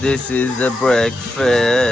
This is the breakfast.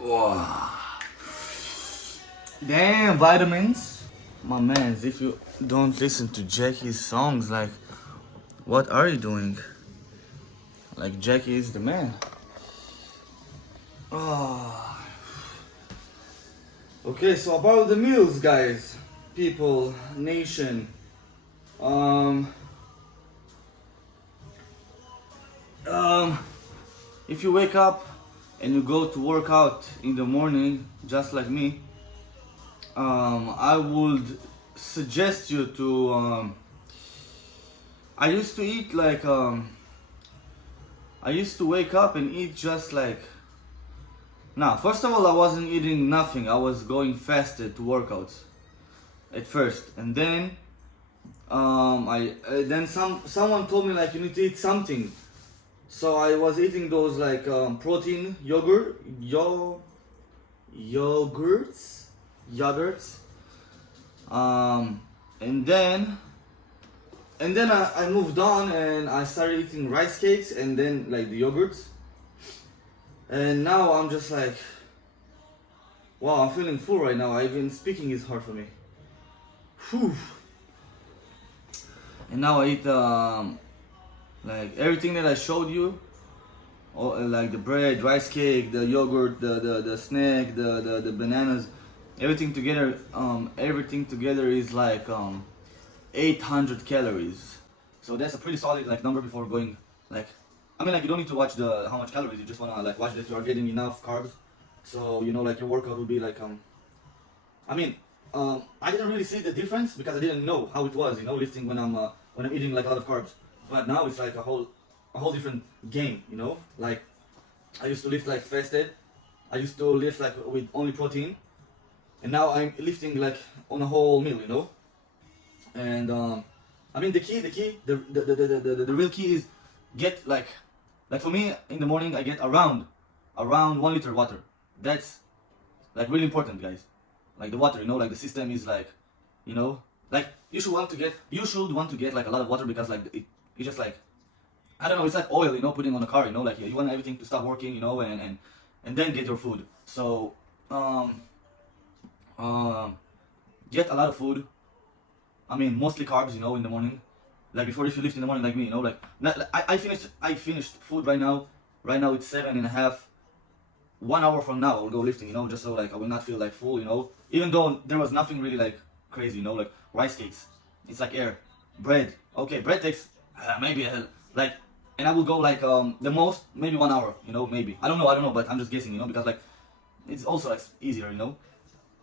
Wow. Damn, vitamins. My man, if you don't listen to Jackie's songs, like, what are you doing? Like, Jackie is the man. Oh. Okay, so about the meals, guys, people, nation. If you wake up and you go to work out in the morning, just like me, I would suggest you to. I used to eat like. I used to wake up and eat just like. Now, first of all, I wasn't eating nothing. I was going fasted to workouts at first, and then someone told me like you need to eat something. So I was eating those like protein yogurts, and then I moved on and I started eating rice cakes and then like the yogurts, and now I'm just like, wow, I'm feeling full right now. Even speaking is hard for me. Whew. And now I eat like everything that I showed you, like the bread, rice cake, the yogurt, the snack, the bananas, everything together is like 800 calories. So that's a pretty solid like number before going like, I mean, like, you don't need to watch the how much calories, you just wanna like watch that you are getting enough carbs. So you know, like, your workout will be like I mean, I didn't really see the difference because I didn't know how it was, you know, lifting when I'm eating like a lot of carbs. But now it's like a whole different game, you know. Like, I used to lift like fasted, I used to lift like with only protein, and now I'm lifting like on a whole meal, you know. And I mean, the real key is get like for me in the morning I get around 1 liter water. That's like really important, guys. Like the water, you know, like the system is like, you know, like you should want to get like a lot of water because like it's just like, I don't know, it's like oil, you know, putting on a car, you know, like you want everything to stop working, you know, and then get your food. So get a lot of food. I mean, mostly carbs, you know, in the morning. Like before, if you lift in the morning like me, you know, like I finished food right now. Right now it's 7:30. 1 hour from now I'll go lifting, you know, just so like I will not feel like full, you know. Even though there was nothing really like crazy, you know, like rice cakes, it's like air. Bread, okay, bread takes maybe like, and I will go like the most maybe 1 hour, you know, maybe I don't know, but I'm just guessing, you know, because like it's also like easier, you know,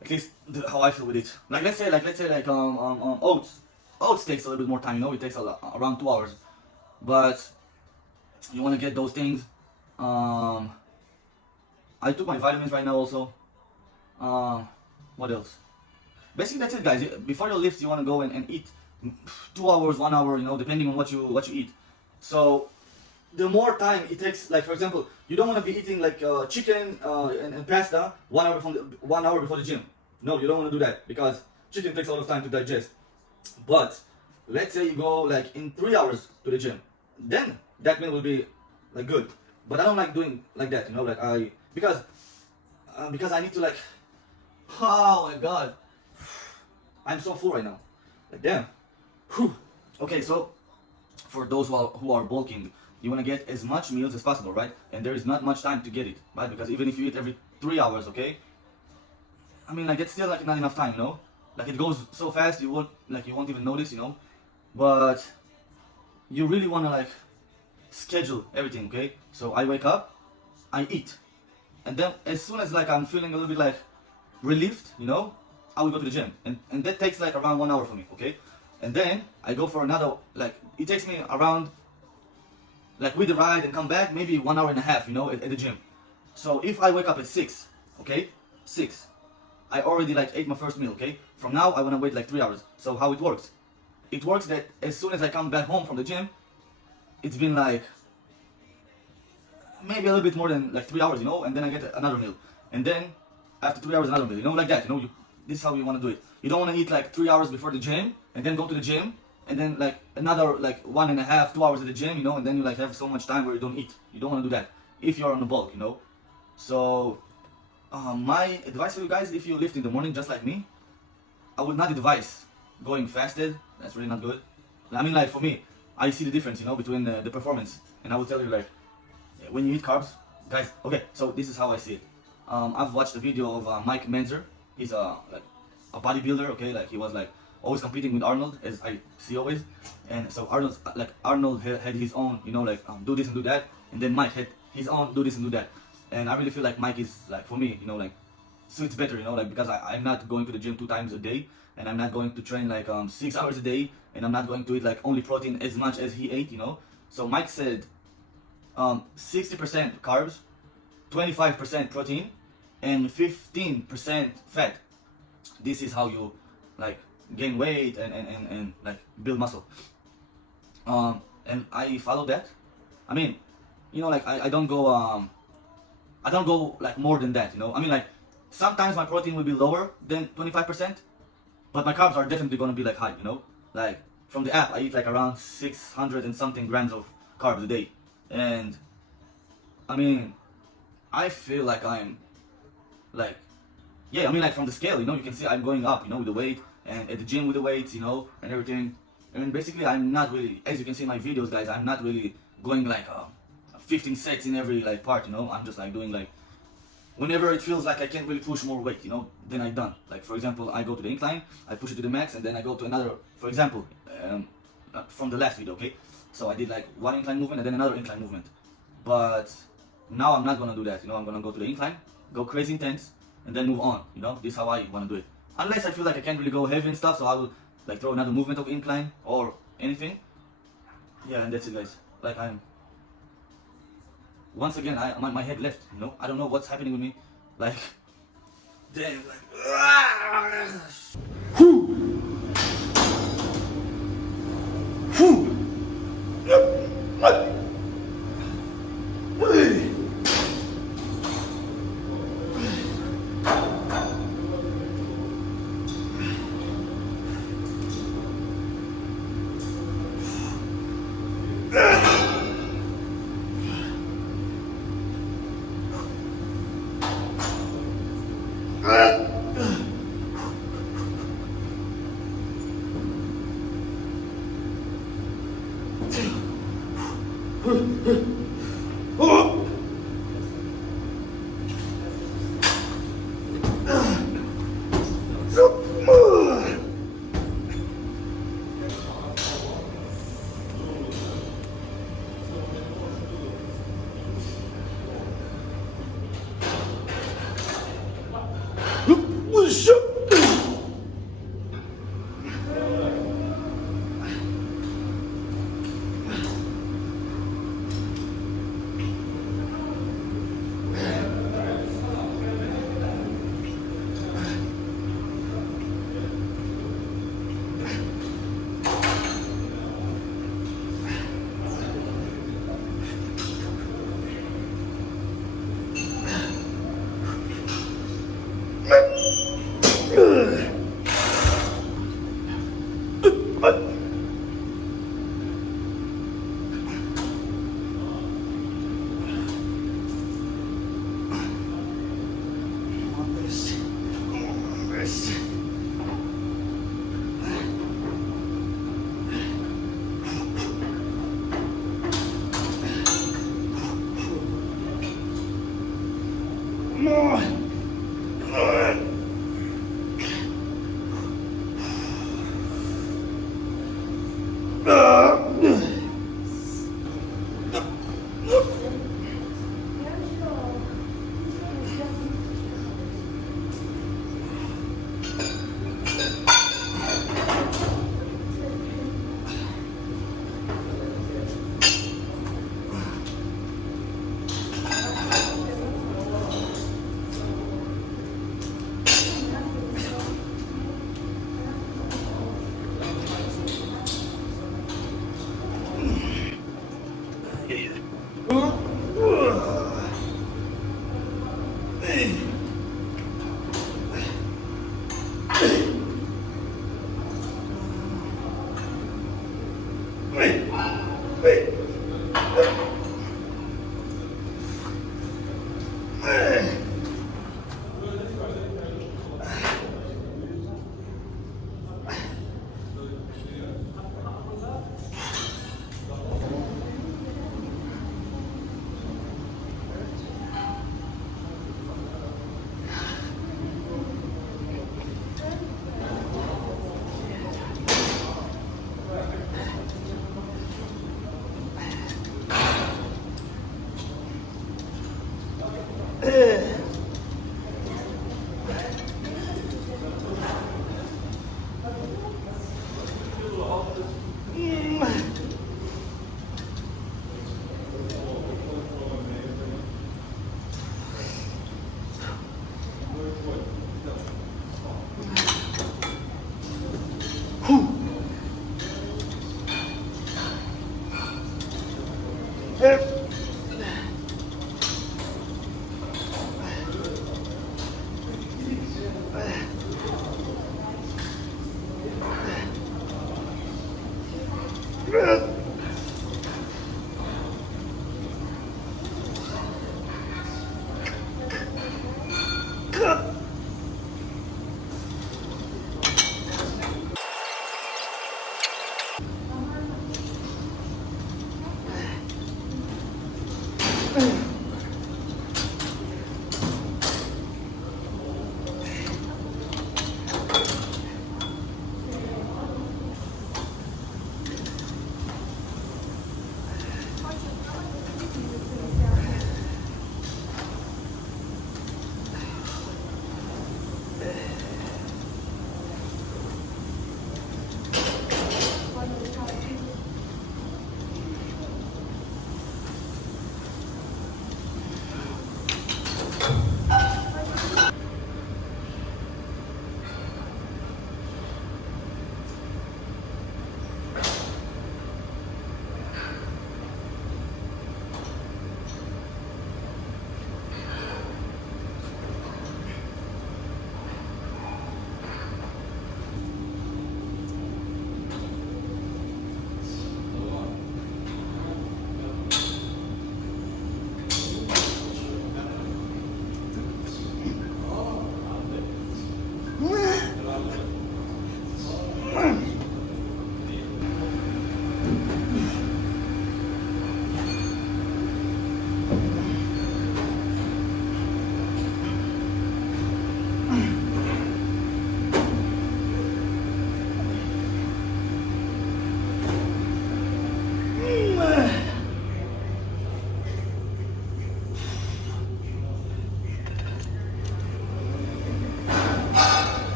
at least how I feel with it. Like let's say like oats takes a little bit more time, you know, it takes around 2 hours, but you want to get those things. I took my vitamins right now also. What else? Basically that's it, guys. Before your lift you want to go and eat 2 hours, 1 hour, you know, depending on what you eat. So the more time it takes, like for example, you don't want to be eating like chicken and pasta 1 hour 1 hour before the gym. No, you don't want to do that because chicken takes a lot of time to digest. But let's say you go like in 3 hours to the gym, then that meal will be like good. But I don't like doing like that, you know, like because I need to like, oh my god, I'm so full right now, like damn. Whew. Okay, so for those who are bulking, you want to get as much meals as possible, right? And there is not much time to get it, right? Because even if you eat every 3 hours, okay, I mean, like, it's still like not enough time, you know. Like, it goes so fast, you won't even notice, you know. But you really wanna like schedule everything, okay? So I wake up, I eat, and then as soon as like I'm feeling a little bit like relieved, you know, I will go to the gym, and that takes like around 1 hour for me, okay? And then I go for another, like, it takes me around, like, with the ride and come back, maybe 1 hour and a half, you know, at the gym. So if I wake up at 6, okay, 6, I already like ate my first meal, okay? From now I wanna wait like 3 hours. So how it works? It works that as soon as I come back home from the gym, it's been like maybe a little bit more than like 3 hours, you know, and then I get another meal, and then after 3 hours another meal, you know, like that, you know. This is how you want to do it. You don't want to eat like 3 hours before the gym and then go to the gym and then like another like 1.5, 2 hours at the gym, you know, and then you like have so much time where you don't eat. You don't want to do that if you're on the bulk, you know. So my advice for you guys, if you lift in the morning just like me, I would not advise going fasted. That's really not good. I mean, like, for me, I see the difference, you know, between the performance, and I will tell you, like, when you eat carbs, guys. Okay, so this is how I see it. I've watched a video of Mike Menzer. He's like a bodybuilder, okay, like he was like always competing with Arnold, as I see always. And so Arnold had his own, you know, like do this and do that, and then Mike had his own do this and do that. And I really feel like Mike is like, for me, you know, like, suits better, you know, like, because I'm not going to the gym 2 times a day, and I'm not going to train like 6 hours a day, and I'm not going to eat like only protein as much as he ate, you know. So Mike said 60% carbs, 25% protein, and 15% fat. This is how you like gain weight and like build muscle. And I follow that. I mean, you know, like, I don't go like more than that, you know. I mean, like, sometimes my protein will be lower than 25%, but my carbs are definitely gonna be like high, you know. Like, from the app, I eat like around 600 and something grams of carbs a day, and I mean, I feel like I'm like, yeah, I mean, like, from the scale, you know, you can see I'm going up, you know, with the weight, and at the gym with the weights, you know, and everything. And basically, I'm not really, as you can see in my videos, guys, I'm not really going like 15 sets in every like part, you know. I'm just like doing like whenever it feels like I can't really push more weight, you know, then I'm done. Like, for example, I go to the incline, I push it to the max, and then I go to another, for example, from the last video, okay? So I did like one incline movement and then another incline movement. But now I'm not gonna do that, you know. I'm gonna go to the incline, go crazy intense, and then move on, you know. This is how I wanna do it. Unless I feel like I can't really go heavy and stuff, so I will like throw another movement of incline or anything. Yeah, and that's it, guys. Like, I'm once again, my head left, you know. I don't know what's happening with me. Like, damn, like, whew. Whew.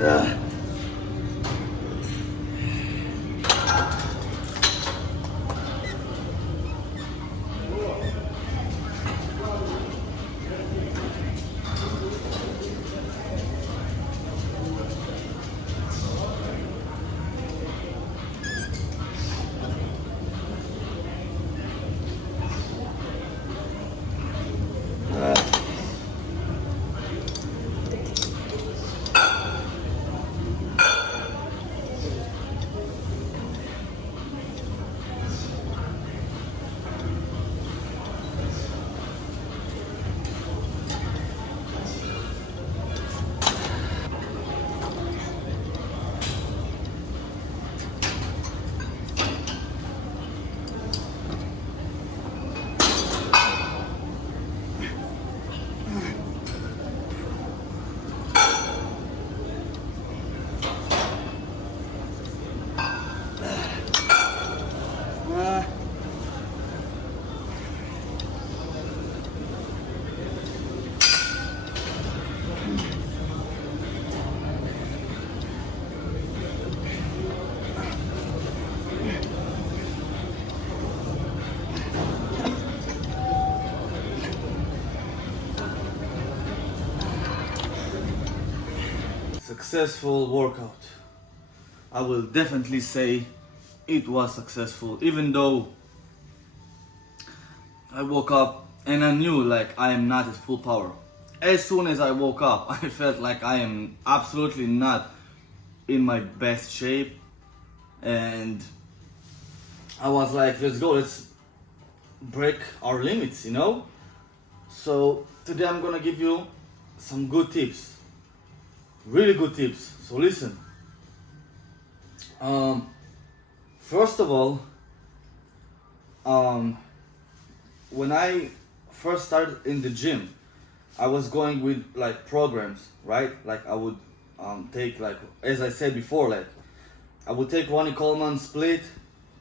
Ah. Successful workout. I will definitely say it was successful, even though I woke up and I knew like I am not at full power. As soon as I woke up, I felt like I am absolutely not in my best shape, and I was like, let's go, let's break our limits, you know? So today I'm gonna give you some good tips, really good tips. So listen. First of all, when I first started in the gym, I was going with like programs, right? Like I would take, like as I said before, like I would take Ronnie Coleman split.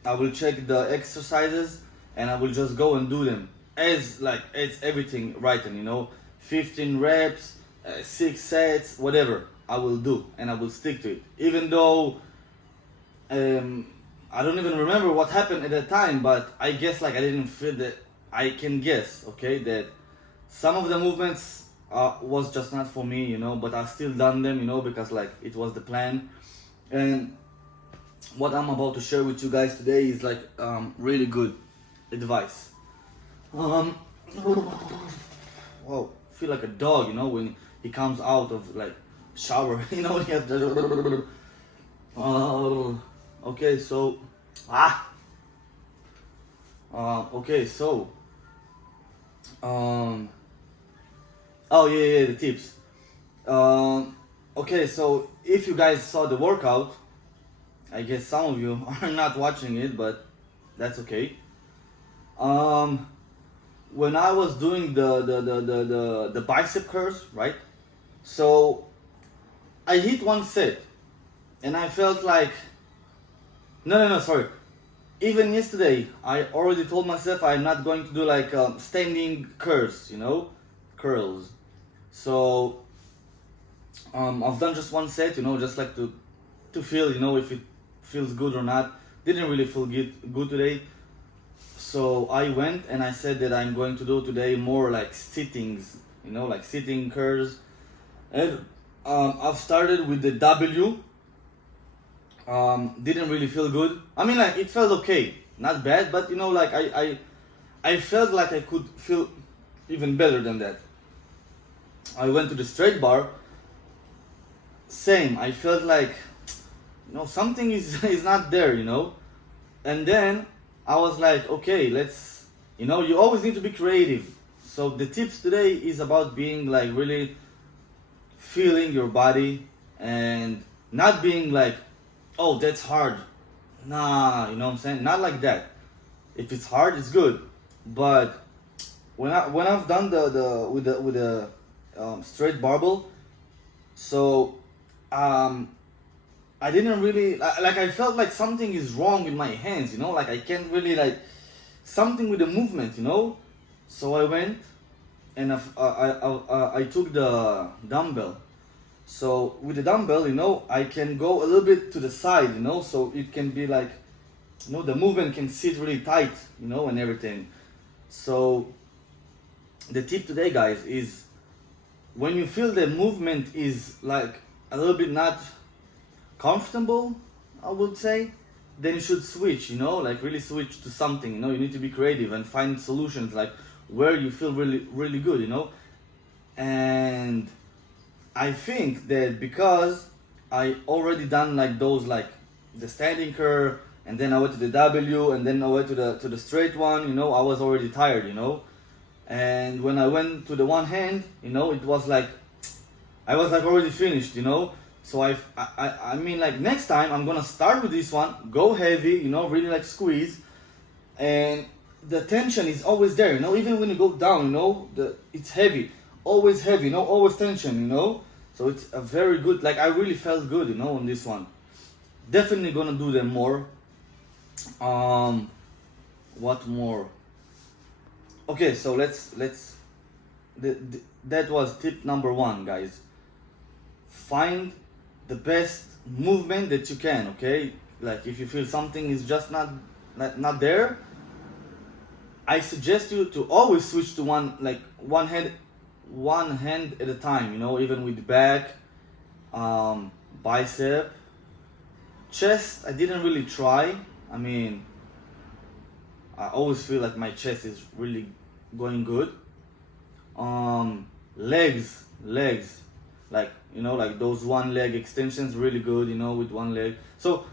I will check the exercises and I will just go and do them as like it's everything written, you know, 15 reps, 6 sets, whatever I will do, and I will stick to it. Even though I don't even remember what happened at that time, but I guess like I didn't feel that. I can guess, okay, that some of the movements was just not for me, you know, but I still done them, you know, because like it was the plan. And what I'm about to share with you guys today is like really good advice. Whoa, feel like a dog, you know, when he comes out of like shower, you know, he has the okay, so okay, so oh yeah, the tips. Okay, so if you guys saw the workout, I guess some of you are not watching it, but that's okay. When I was doing the bicep curls, right? So I hit one set and I felt like no, sorry. Even yesterday, I already told myself I'm not going to do like standing curls, you know, curls. So I've done just one set, you know, just like to feel, you know, if it feels good or not. Didn't really feel good today. So I went and I said that I'm going to do today more like sittings, you know, like sitting curls. And I've started with the W. Didn't really feel good. I mean, like it felt okay, not bad, but you know, like I felt like I could feel even better than that. I went to the straight bar. Same. I felt like, you know, something is not there, you know. And then I was like, okay, let's, you know, you always need to be creative. So the tips today is about being like really feeling your body and not being like, oh, that's hard. Nah, you know what I'm saying? Not like that. If it's hard, it's good. But when I've done the with the straight barbell, so I didn't really like. I felt like something is wrong with my hands. You know, like I can't really like something with the movement. You know, so I went and I took the dumbbell So with the dumbbell, you know, I can go a little bit to the side, you know, so it can be like, you know, the movement can sit really tight, you know, and everything. So the tip today, guys, is when you feel the movement is like a little bit not comfortable, I would say, then you should switch, you know, like really switch to something, you know. You need to be creative and find solutions like where you feel really good, you know. And I think that because I already done like those, like the standing curl, and then I went to the W, and then I went to the straight one, you know, I was already tired, you know. And when I went to the one hand, you know, it was like I was like already finished, you know. So I mean, like next time I'm gonna start with this one, go heavy, you know, really like squeeze, and the tension is always there, you know. Even when you go down, you know, it's heavy, always heavy, you know, always tension, you know. So it's a very good, like I really felt good, you know, on this one. Definitely gonna do them more. What more? Okay, so that was tip number one, guys. Find the best movement that you can, okay? Like if you feel something is just not there, I suggest you to always switch to one hand at a time, you know, even with back, bicep, chest. I didn't really try. I mean, I always feel like my chest is really going good. Legs, like, you know, like those one leg extensions, really good, you know, with one leg. So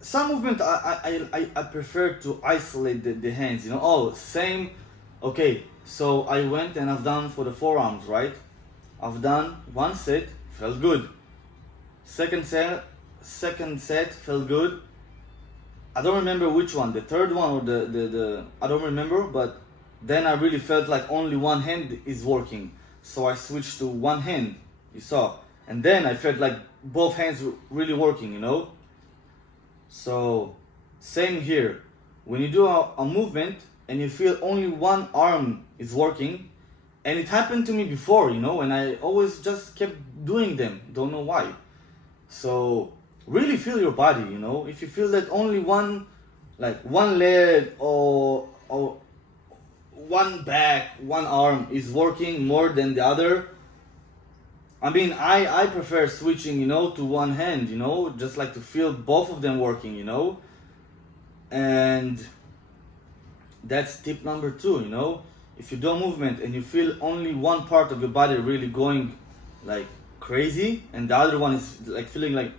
some movement I prefer to isolate the hands, you know. Oh, same. Okay, so I went and I've done for the forearms, right? I've done one set, felt good. Second set felt good. I don't remember which one, the third one or the I don't remember, but then I really felt like only one hand is working. So I switched to one hand, you saw. And then I felt like both hands were really working, you know. So same here. When you do a movement and you feel only one arm is working, and it happened to me before, you know, and I always just kept doing them, don't know why. So really feel your body, you know. If you feel that only one leg or one back, one arm is working more than the other, I mean, I prefer switching, you know, to one hand, you know, just like to feel both of them working, you know. And that's tip number two, you know. If you do a movement and you feel only one part of your body really going like crazy and the other one is like feeling like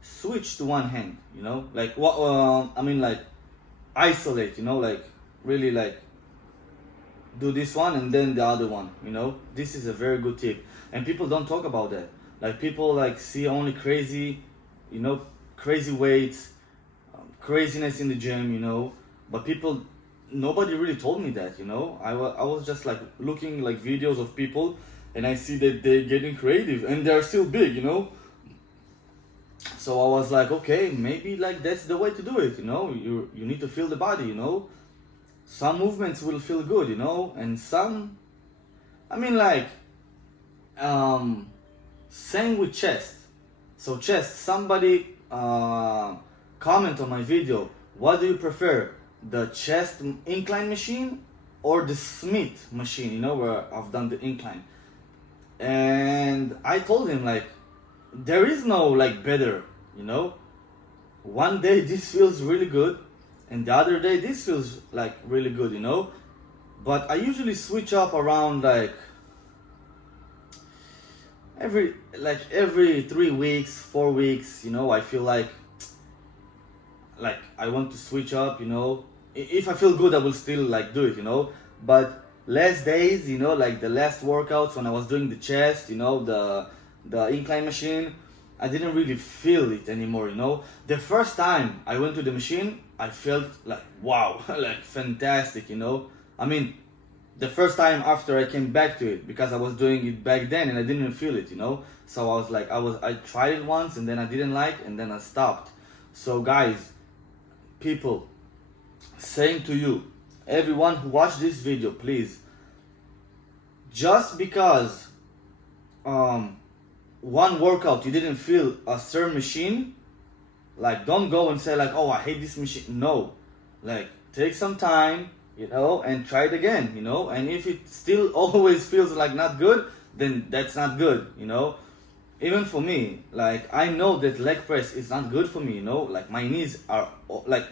switch to one hand, you know. Like what I mean, like isolate, you know, like really like do this one and then the other one, you know. This is a very good tip, and people don't talk about that. Like people like see only crazy, you know, crazy weights, craziness in the gym, you know. But nobody really told me that, you know. I was just like looking like videos of people, and I see that they're getting creative and they're still big, you know. So I was like, okay, maybe like that's the way to do it, you know. You need to feel the body, you know. Some movements will feel good, you know, and some, I mean, like same with chest. So chest, somebody comment on my video, what do you prefer, the chest incline machine or the Smith machine, you know, where I've done the incline. And I told him like there is no like better, you know. One day this feels really good and the other day this feels like really good, you know. But I usually switch up around like every 3 weeks, 4 weeks, you know. I feel like I want to switch up, you know. If I feel good, I will still like do it, you know. But last days, you know, like the last workouts when I was doing the chest, you know, the incline machine, I didn't really feel it anymore, you know. The first time I went to the machine, I felt like wow, like fantastic, you know. I mean, the first time after I came back to it, because I was doing it back then and I didn't feel it, you know. So I was like, I tried it once and then I didn't like and then I stopped. So guys, people, saying to you, everyone who watched this video, please, just because um one workout you didn't feel a certain machine, like don't go and say like, oh, I hate this machine. No, like take some time, and try it again, and if it still always feels like not good, then that's not good. Even for me, like I know that leg press is not good for me, like my knees are like,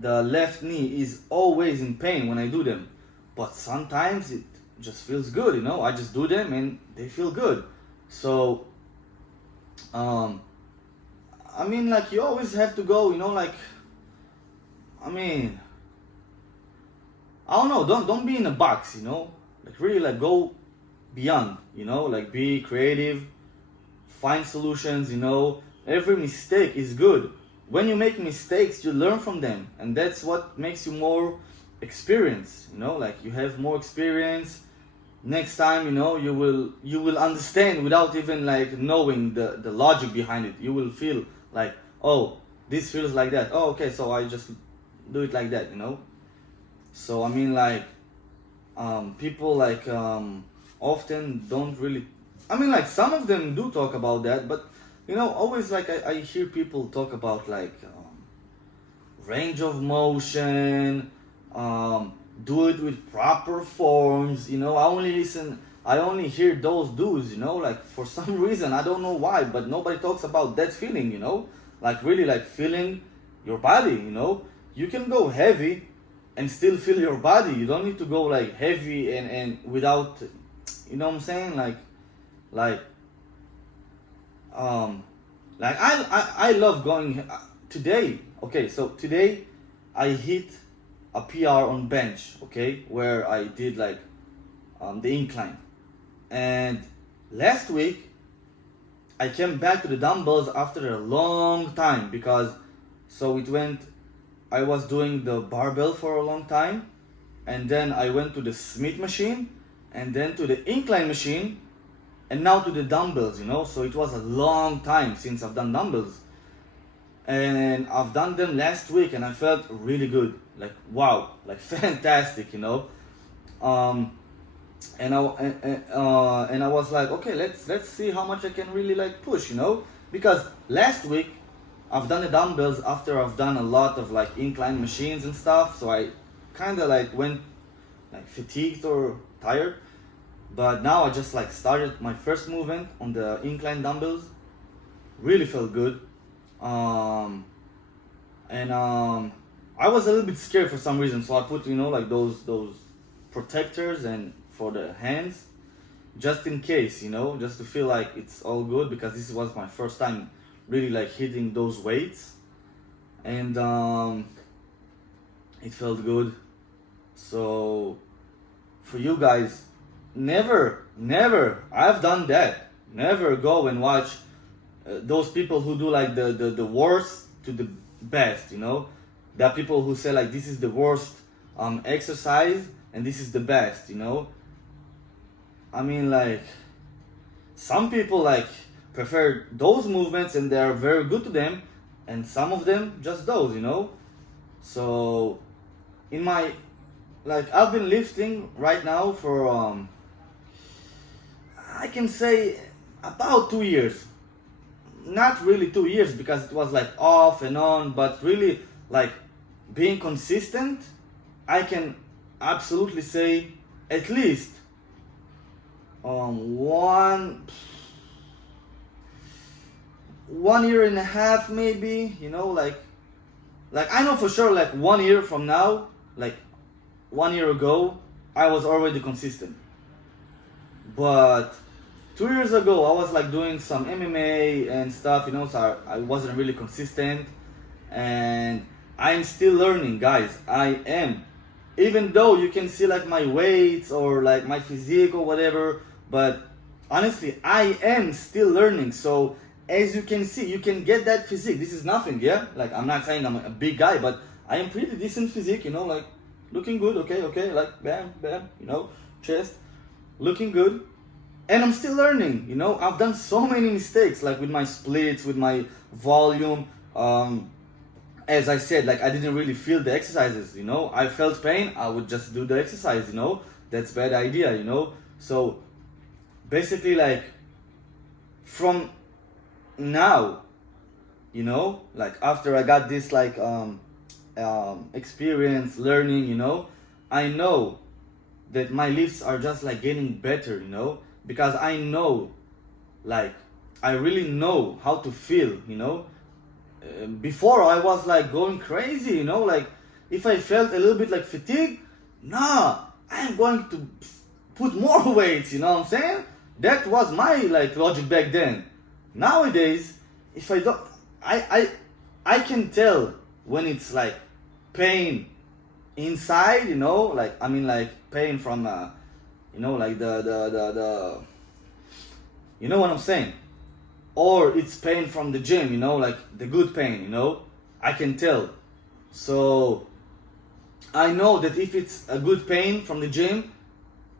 the left knee is always in pain when I do them, but sometimes it just feels good, I just do them and they feel good. So I mean, like, you always have to go, like, I mean, I don't know, don't be in a box, like really like go beyond, like be creative, find solutions, every mistake is good. When you make mistakes, you learn from them, and that's what makes you more experienced, like you have more experience. Next time, you will understand without even like knowing the logic behind it. You will feel like, oh, this feels like that. Oh, okay, so I just do it like that, So I mean, like, people like often don't really. I mean, like some of them do talk about that, but always like I hear people talk about like range of motion, do it with proper forms. I only hear those dudes. Like for some reason I don't know why, but nobody talks about that feeling. Like really like feeling your body. You can go heavy and still feel your body. You don't need to go like heavy and without, what I'm saying, like I love going today. Okay, so today I hit a PR on bench, okay, where I did like the incline, and last week I came back to the dumbbells after a long time, because I was doing the barbell for a long time, and then I went to the Smith machine, and then to the incline machine, and now to the dumbbells, so it was a long time since I've done dumbbells, and I've done them last week and I felt really good, like wow, like fantastic, and I was like, okay, let's see how much I can really like push, because last week I've done the dumbbells after I've done a lot of like incline machines and stuff, so I kind of like went like fatigued or tired. But now I just like started my first movement on the incline dumbbells, really felt good, and I was a little bit scared for some reason, so I put like those protectors and for the hands, just in case, just to feel like it's all good, because this was my first time really like hitting those weights, and it felt good. So for you guys, never, I've done that. Never go and watch those people who do like the worst to the best, There are people who say like, this is the worst exercise and this is the best, I mean, like, some people like prefer those movements and they are very good to them, and some of them just those, So in my, like, I've been lifting right now for I can say about 2 years. Not really 2 years, because it was like off and on, but really like being consistent, I can absolutely say at least 1.5 years maybe, like I know for sure like 1 year from now, like 1 year ago, I was already consistent. But 2 years ago, I was like doing some MMA and stuff, so I wasn't really consistent. And I'm still learning, guys. I am. Even though you can see like my weights or like my physique or whatever, but honestly, I am still learning. So as you can see, you can get that physique. This is nothing, yeah? Like, I'm not saying I'm a big guy, but I am pretty decent physique, like looking good, okay, like bam, chest, looking good. And I'm still learning, I've done so many mistakes, like with my splits, with my volume. As I said, like I didn't really feel the exercises, I felt pain, I would just do the exercise, that's bad idea, So basically, like, from now, you know, like after I got this like experience learning, you know, I know that my lifts are just like getting better, you know, because I know, like, I really know how to feel, you know. Before I was like going crazy, you know, like if I felt a little bit like fatigue, nah, I'm going to put more weights, you know what I'm saying? That was my like logic back then. Nowadays, if I don't, I can tell when it's like pain inside, you know, like I mean like pain from you know, like the you know what I'm saying, or it's pain from the gym, you know, like the good pain, you know, I can tell. So I know that if it's a good pain from the gym,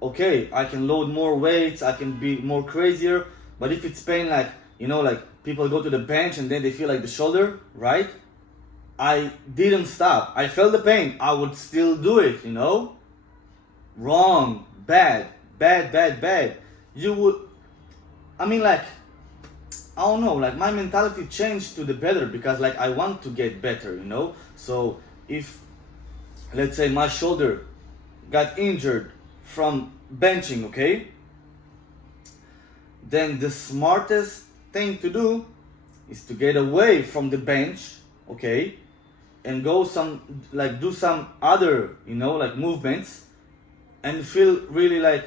okay, I can load more weights, I can be more crazier. But if it's pain like, you know, like people go to the bench and then they feel like the shoulder, right? I didn't stop. I felt the pain. I would still do it, you know? Wrong. Bad. Bad, bad, bad. You would, I mean, like, I don't know, like my mentality changed to the better because like I want to get better, you know? So if, let's say my shoulder got injured from benching, okay? Then the smartest thing to do is to get away from the bench, okay? And go some, like do some other, you know, like movements and feel really like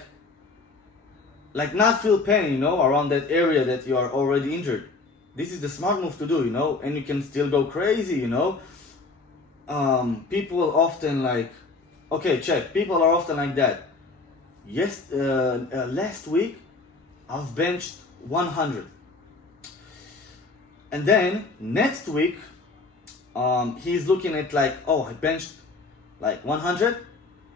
not feel pain, you know, around that area that you are already injured. This is the smart move to do, you know, and you can still go crazy, you know. People often like, okay, check. People are often like that. Yes, last week I've benched 100, and then next week he's looking at like, oh, I benched like 100.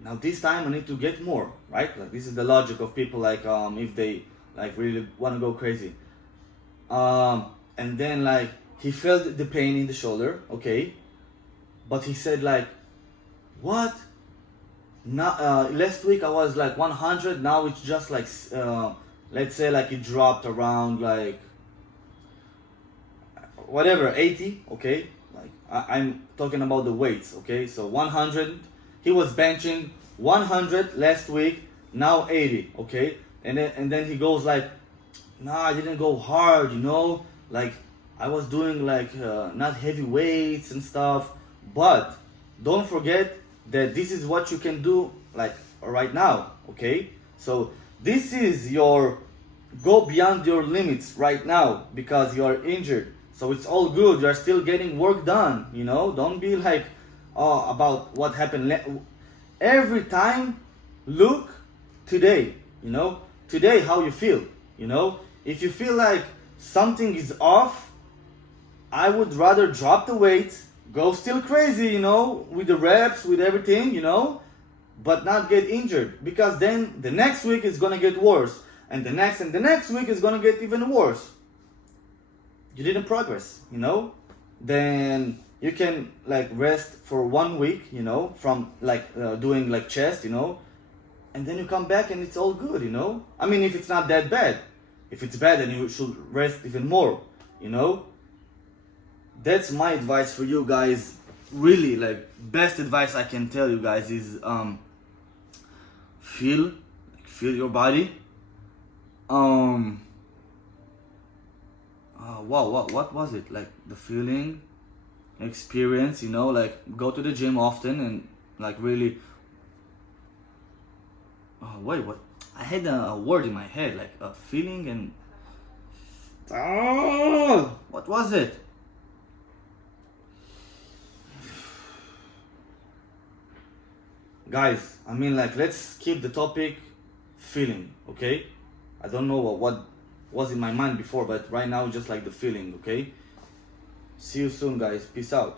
Now this time I need to get more, right? Like this is the logic of people like if they like really want to go crazy. And then like he felt the pain in the shoulder, okay, but he said like, what? Now last week I was like 100. Now it's just like let's say like it dropped around like whatever 80, okay. Like I'm talking about the weights, okay. So 100. He was benching 100 last week, now 80, okay? And then he goes like, nah, I didn't go hard, you know? Like, I was doing like not heavy weights and stuff. But don't forget that this is what you can do like right now, okay? So this is your go beyond your limits right now because you are injured. So it's all good. You are still getting work done, you know? Don't be like, oh, about what happened every time. Look today, you know, today how you feel, you know. If you feel like something is off, I would rather drop the weight, go still crazy, you know, with the reps, with everything, you know, but not get injured, because then the next week is gonna get worse, and the next week is gonna get even worse. You didn't progress, you know. Then you can like rest for 1 week, you know, from like doing like chest, you know, and then you come back and it's all good, you know. I mean, if it's not that bad. If it's bad, then you should rest even more, you know. That's my advice for you guys. Really, like best advice I can tell you guys is feel your body. Wow, what was it? Like the feeling, experience, you know, like go to the gym often and like really. Oh wait, what? I had a word in my head, like a feeling and. Oh, what was it? Guys, I mean, like, let's keep the topic feeling, okay? I don't know what was in my mind before, but right now, just like the feeling, okay? See you soon, guys. Peace out.